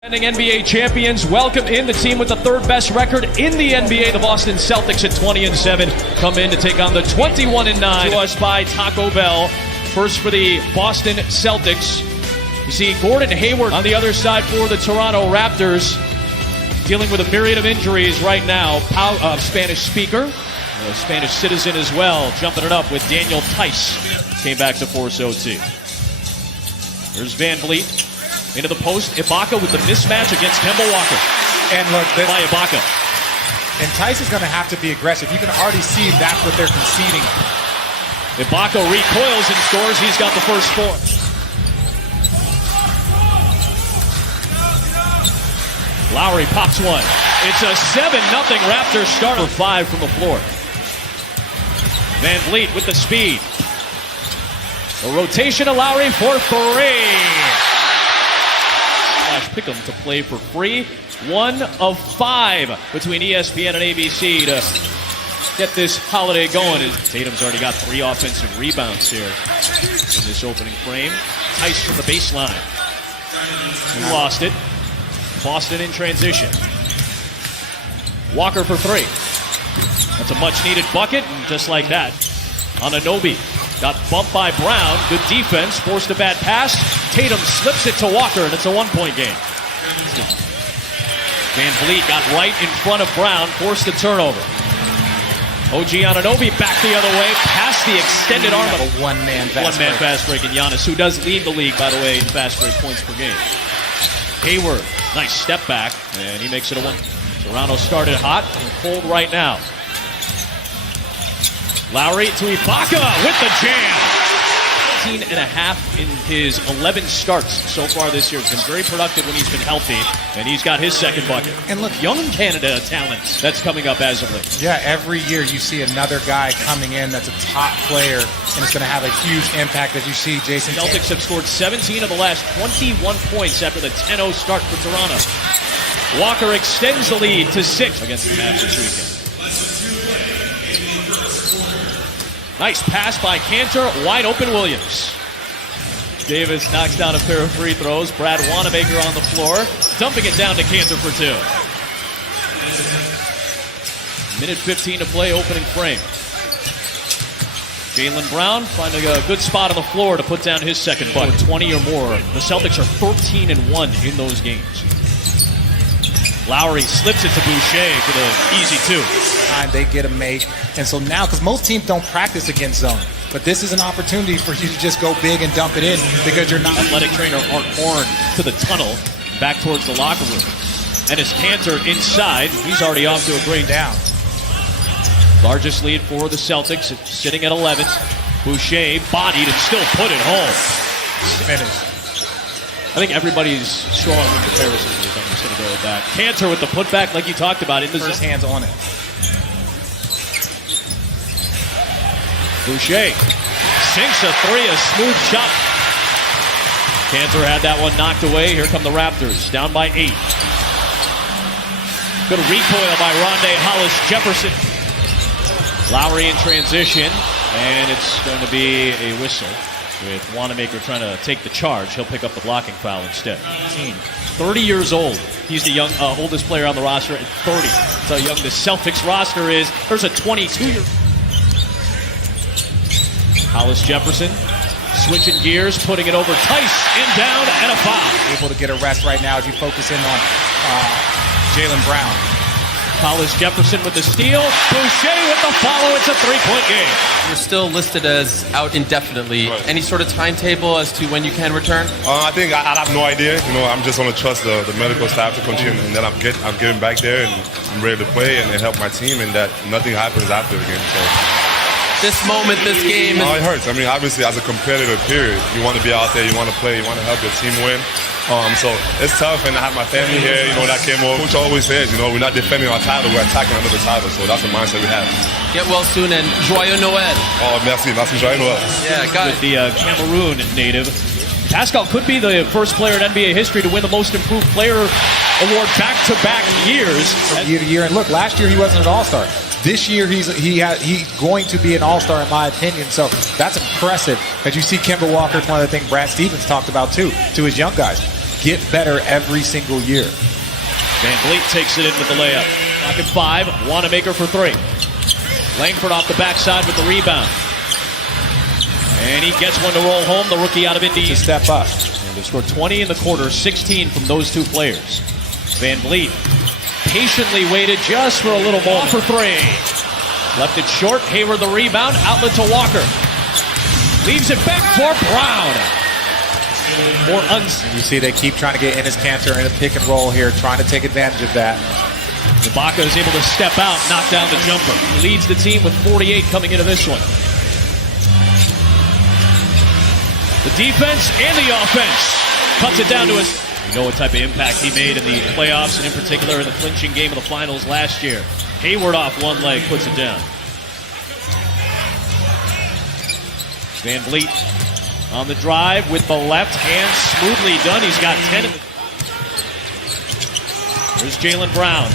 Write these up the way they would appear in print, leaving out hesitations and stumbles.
Defending NBA champions welcome in the team with the third best record in the NBA. The Boston Celtics at 20-7 come in to take on the 21-9. To us by Taco Bell. First for the Boston Celtics. You see Gordon Hayward on the other side for the Toronto Raptors, dealing with a myriad of injuries right now. Spanish speaker, a Spanish citizen as well, jumping it up with Daniel Tice. Came back to force OT. Here's Van Vliet. Into the post, Ibaka with the mismatch against Kemba Walker. And look, by Ibaka. And Tice is going to have to be aggressive. You can already see that's what they're conceding. Ibaka recoils and scores. He's got the first four. Lowry pops one. It's a 7-0 Raptors start for 5 from the floor. Van Vliet with the speed. A rotation of Lowry for 3. Pick them to play for free. 1 of 5 between ESPN and ABC to get this holiday going. Tatum's already got 3 offensive rebounds here in this opening frame. Tice from the baseline. He lost it. Boston in transition. Walker for 3. That's a much-needed bucket, and just like that, Anunoby got bumped by Brown. Good defense. Forced a bad pass. Tatum slips it to Walker, and it's a 1-point game. Van Vliet got right in front of Brown. Forced the turnover. OG Anunoby back the other way. Past the extended arm. A one-man fast break in Giannis, who does lead the league, by the way, in fast break points per game. Hayward, nice step back, and he makes it a 1. Toronto started hot and cold right now. Lowry to Ibaka with the jam. 18.5 in his 11 starts so far this year. He's been very productive when he's been healthy, and he's got his second bucket. And look, young Canada talent that's coming up as of late. Yeah, every year you see another guy coming in that's a top player, and it's going to have a huge impact as you see Jason. Celtics have scored 17 of the last 21 points after the 10-0 start for Toronto. Walker extends the lead to 6 against the Mavs this weekend. Nice pass by Cantor, wide open Williams. Davis knocks down a pair of free throws. Brad Wanamaker on the floor, dumping it down to Cantor for 2. Minute 15 to play, opening frame. Jaylen Brown finding a good spot on the floor to put down his second bucket. 20 or more. The Celtics are 13-1 in those games. Lowry slips it to Boucher for the easy 2. They get a make. And so now, because most teams don't practice against zone, but this is an opportunity for you to just go big and dump it in because you're not. Athletic trainer Art Horn to the tunnel, back towards the locker room. And as Cantor inside, he's already off to a great down. Largest lead for the Celtics, sitting at 11. Boucher bodied and still put it home. Finished. I think everybody's strong in comparison. I'm just going to go with that. Cantor with the putback, like you talked about. First hands on it. Boucher sinks a 3, a smooth shot. Cantor had that one knocked away. Here come the Raptors, down by 8. Good recoil by Rondae Hollis-Jefferson. Lowry in transition, and it's going to be a whistle. With Wanamaker trying to take the charge, he'll pick up the blocking foul instead. 30 years old. He's the young, oldest player on the roster at 30. That's how young the Celtics roster is. There's a 22-year. Hollis-Jefferson switching gears, putting it over Tice, in, down, and a foul. Able to get a rest right now as you focus in on Jaylen Brown. Hollis-Jefferson with the steal. Boucher with the follow. It's a 3-point game. You're still listed as out indefinitely. Right. Any sort of timetable as to when you can return? I think I have no idea. I'm just going to trust the medical staff to continue, and then I'm getting back there, and I'm ready to play and help my team, and that nothing happens after the game. So. This moment, this game. It hurts. I mean, obviously, as a competitor, period, you want to be out there, you want to play, you want to help your team win. So it's tough, and I have my family here, that came over. Coach always says, we're not defending our title, we're attacking another title. So that's the mindset we have. Get well soon, and Joyeux Noël. Oh, merci Joyeux Noël. Yeah, got it. With the Cameroon native. Pascal could be the first player in NBA history to win the Most Improved Player award back-to-back years. From year to year. And look, last year he wasn't an all-star. This year he's going to be an all-star in my opinion. So that's impressive. As you see Kemba Walker, it's one of the things Brad Stevens talked about too, to his young guys. get better every single year. Van Vliet takes it in with the layup. Clock at 5. Wanamaker for 3. Langford off the backside with the rebound. And he gets one to roll home, the rookie out of Indy. To step up. And they scored 20 in the quarter, 16 from those two players. Van Vliet patiently waited just for a little more. For 3. Left it short. Hayward the rebound. Outlet to Walker. Leaves it back for Brown. You see they keep trying to get Enes Kanter in a pick and roll here, trying to take advantage of that. Ibaka is able to step out, knock down the jumper. He leads the team with 48 coming into this one. The defense and the offense cuts it down to us. You know what type of impact he made in the playoffs, and in particular in the clinching game of the finals last year. Hayward off one leg, puts it down. Van Vliet on the drive with the left hand, smoothly done. He's got 10 in the... There's Jaylen Brown.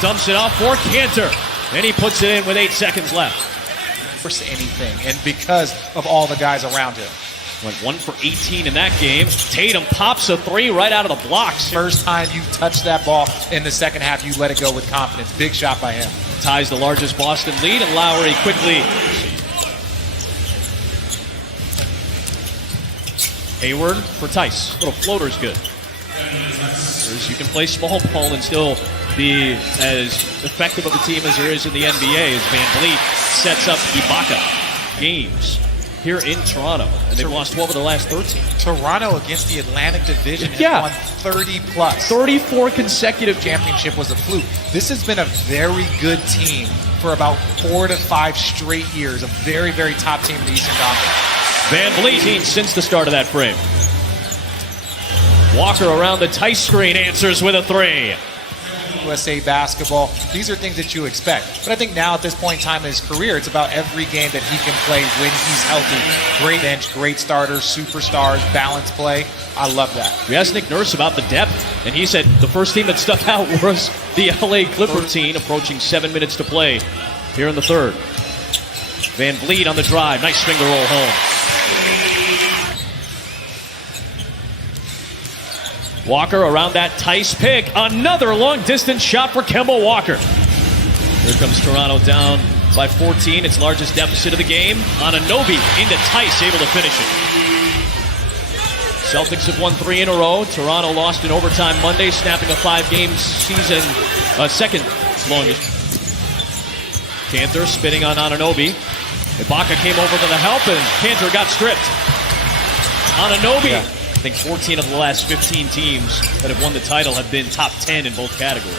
Dumps it off for Kanter. And he puts it in with 8 seconds left. Force anything, and because of all the guys around him. Went 1 for 18 in that game. Tatum pops a 3 right out of the blocks. First time you touch that ball in the second half, you let it go with confidence. Big shot by him. Ties the largest Boston lead, and Lowry quickly. Hayward for Tice. Little floater's good. You can play small ball and still be as effective of a team as there is in the NBA as Van Vliet sets up Ibaka. Games here in Toronto, and they've lost 12 of their last 13. Toronto against the Atlantic Division has won 30+. 34 consecutive championship was a fluke. This has been a very good team for about 4 to 5 straight years. A very, very top team in the Eastern Conference. Van Vliet since the start of that frame. Walker around the Tice screen, answers with a 3. USA basketball, these are things that you expect. But I think now at this point in time in his career, it's about every game that he can play when he's healthy. Great bench, great starters, superstars, balanced play. I love that. We asked Nick Nurse about the depth, and he said the first team that stuck out was the LA Clipper team, approaching 7 minutes to play here in the third. Van Vliet on the drive, nice finger roll home. Walker around that Tice pick. Another long-distance shot for Kemba Walker. Here comes Toronto down by 14. Its largest deficit of the game. Anunoby into Tice, able to finish it. Celtics have won 3 in a row. Toronto lost in overtime Monday, snapping a 5-game season, second longest. Kanter spinning on Anunoby. Ibaka came over to the help, and Kanter got stripped. Anunoby. Yeah. I think 14 of the last 15 teams that have won the title have been top 10 in both categories.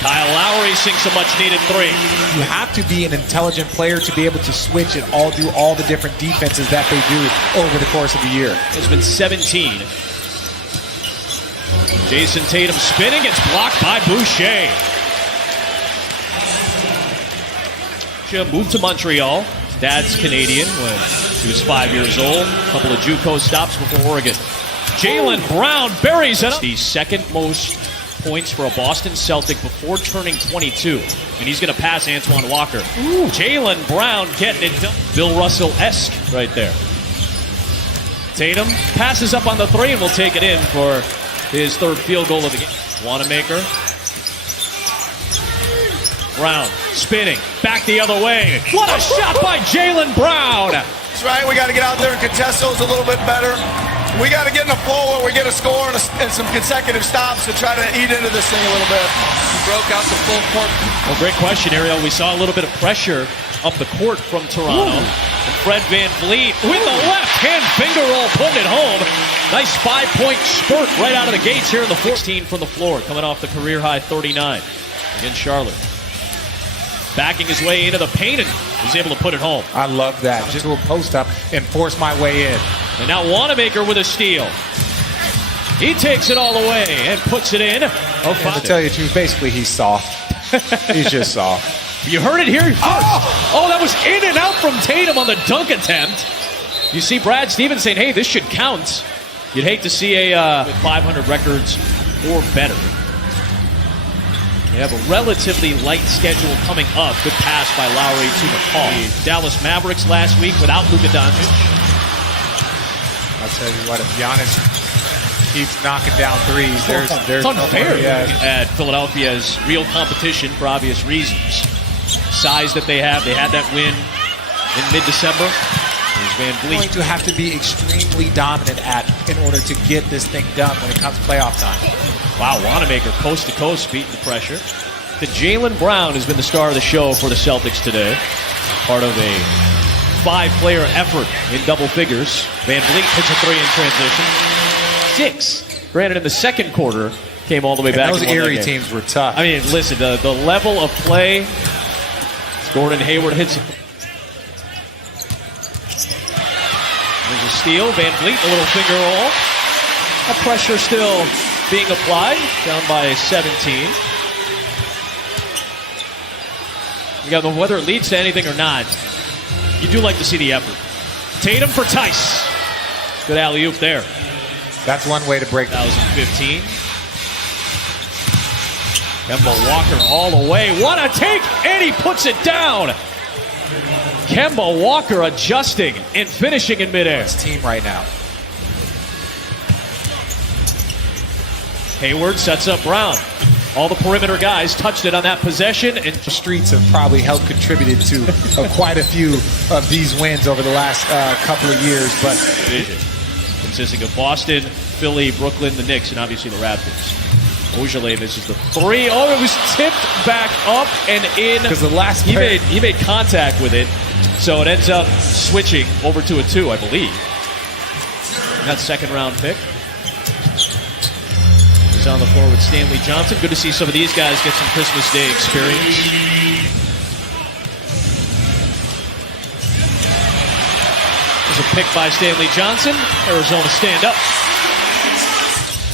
Kyle Lowry sinks a much-needed 3. You have to be an intelligent player to be able to switch and do all the different defenses that they do over the course of the year. It's been 17. Jason Tatum spinning. It's blocked by Boucher. Moved to Montreal. Dad's Canadian when he was 5 years old. A couple of JUCO stops before Oregon. Jaylen Brown buries it. The second most points for a Boston Celtic before turning 22. And he's going to pass Antoine Walker. Jaylen Brown getting it done. Bill Russell-esque right there. Tatum passes up on the 3 and will take it in for his third field goal of the game. Wanamaker. Brown spinning back the other way. What a shot by Jaylen Brown! That's right. We got to get out there and contest those a little bit better. We got to get in a flow where we get a score and some consecutive stops to try to eat into this thing a little bit. He broke out the full court. Well, great question, Ariel. We saw a little bit of pressure up the court from Toronto. And Fred Van Vliet with the left-hand finger roll, putting it home. Nice 5-point spurt right out of the gates here in the 14 from the floor, coming off the career-high 39 against Charlotte. Backing his way into the paint and was able to put it home. I love that. Just do a post-up and force my way in. And now Wanamaker with a steal. He takes it all the way and puts it in. And to tell you the truth, basically he's soft. He's just soft. You heard it here first. Oh, that was in and out from Tatum on the dunk attempt. You see Brad Stevens saying, hey, this should count. You'd hate to see a 500 records or better. They have a relatively light schedule coming up. Good pass by Lowry to McCall. The Dallas Mavericks last week without Luka Doncic. I'll tell you what, if Giannis keeps knocking down threes. There's it's unfair yeah. at Philadelphia's real competition for obvious reasons. Size that they have. They had that win in mid-December. There's Van Going Vliet. to have to be extremely dominant in order to get this thing done when it comes to playoff time. Wow, Wanamaker coast to coast beating the pressure. The Jaylen Brown has been the star of the show for the Celtics today. Part of a 5-player effort in double figures. Van Vliet hits a 3 in transition. 6. Granted, in the second quarter, came all the way back. Those and won that Erie game. teams were tough. I mean, listen, the level of play. Gordon Hayward hits. There's a steal. Van Vliet, a little finger roll. A pressure still being applied. Down by 17. Whether it leads to anything or not, you do like to see the effort. Tatum for Tice. Good alley-oop there. That's one way to break them. 2015. Kemba Walker all the way. What a take! And he puts it down. Kemba Walker adjusting and finishing in midair. This team right now. Hayward sets up Brown. All the perimeter guys touched it on that possession. And The streets have probably helped contributed to quite a few of these wins over the last couple of years. But division consisting of Boston, Philly, Brooklyn, the Knicks, and obviously the Raptors. Ojale misses the 3. Oh, it was tipped back up and in. Because the last he made contact with it, so it ends up switching over to a 2, I believe. That second-round pick. He's on the floor with Stanley Johnson. Good to see some of these guys get some Christmas Day experience. There's a pick by Stanley Johnson. Arizona stand up.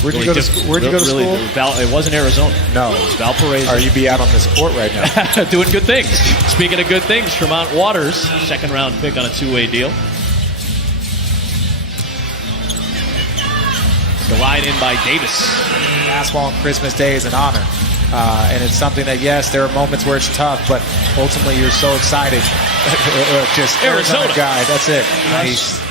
where'd you go to school? It wasn't Arizona. No. It was Valparaiso. Or you'd be out on this court right now. Doing good things. Speaking of good things, Tremont Waters, second-round pick on a 2-way deal. Glide in by Davis. Basketball on Christmas Day is an honor. And it's something that, yes, there are moments where it's tough, but ultimately you're so excited. Just Arizona guy, that's it. Nice.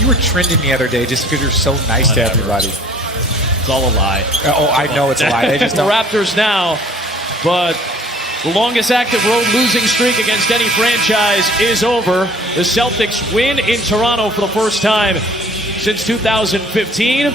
You were trending the other day just because you're so nice to everybody. It's all a lie. Oh, I know it's a lie. They just the don't. Raptors now, but the longest active road losing streak against any franchise is over. The Celtics win in Toronto for the first time since 2015.